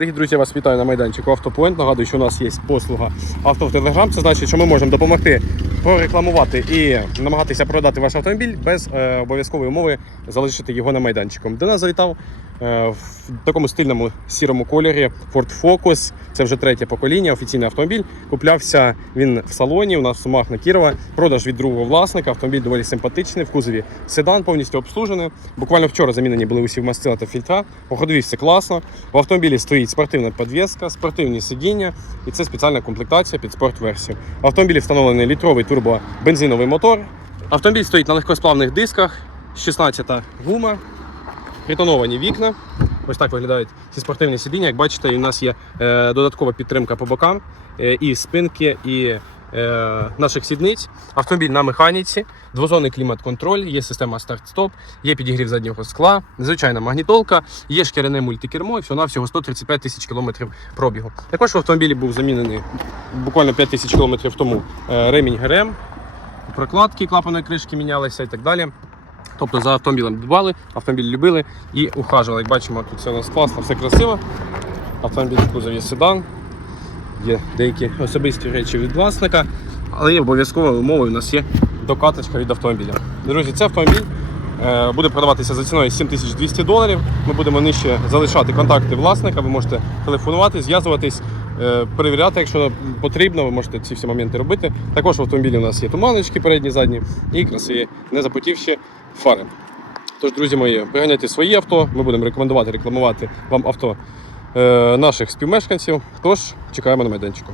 Дорогі друзі, вас вітаю на майданчику Автопоінт. Нагадую, що у нас є послуга авто в Телеграм. Це значить, що ми можемо допомогти прорекламувати і намагатися продати ваш автомобіль без е, обов'язкової умови залишити його на майданчику. До нас завітав е, в такому стильному сірому кольорі Ford Focus. Це вже третє покоління, офіційний автомобіль. Куплявся він в салоні. У нас в Сумах на Кірова. Продаж від другого власника. Автомобіль доволі симпатичний. В кузові седан повністю обслужений. Буквально вчора замінені були усі мастила та фільтра. По ходові все класно. В автомобілі стоїть спортивна підвіска, спортивні сидіння, і це спеціальна комплектація під спорт-версію. В автомобілі встановлений літровий турбобензиновий мотор. Автомобіль стоїть на легкосплавних дисках, 16-та гума, притоновані вікна. Ось так виглядають ці спортивні сидіння. Як бачите, у нас є е, додаткова підтримка по бокам е, і спинки, і наших сідниць. Автомобіль на механіці, двозонний клімат-контроль, є система старт-стоп, є підігрів заднього скла, звичайна магнітолка, є шкіряне мультикермо і всього всього 135 тисяч кілометрів пробігу. Також в автомобілі був замінений буквально 5 тисяч кілометрів тому е, ремінь ГРМ, прокладки клапаної кришки мінялися і так далі. Тобто за автомобілем дбали, автомобіль любили і ухажували. Як бачимо, тут все у нас класно, все красиво. Автомобіль в кузові седан, є деякі особисті речі від власника, але є обов'язковою умовою у нас є докаточка від автомобіля. Друзі, цей автомобіль е, буде продаватися за ціною 7200 доларів. Ми будемо нижче залишати контакти власника. Ви можете телефонувати, зв'язуватись, е, перевіряти, якщо потрібно, ви можете ці всі моменти робити. Також в автомобілі у нас є туманочки передні, задні і красиві незапотівші фари. Тож, друзі мої, приганяйте свої авто. Ми будемо рекомендувати рекламувати вам авто наших співмешканців. Тож чекаємо на майданчику.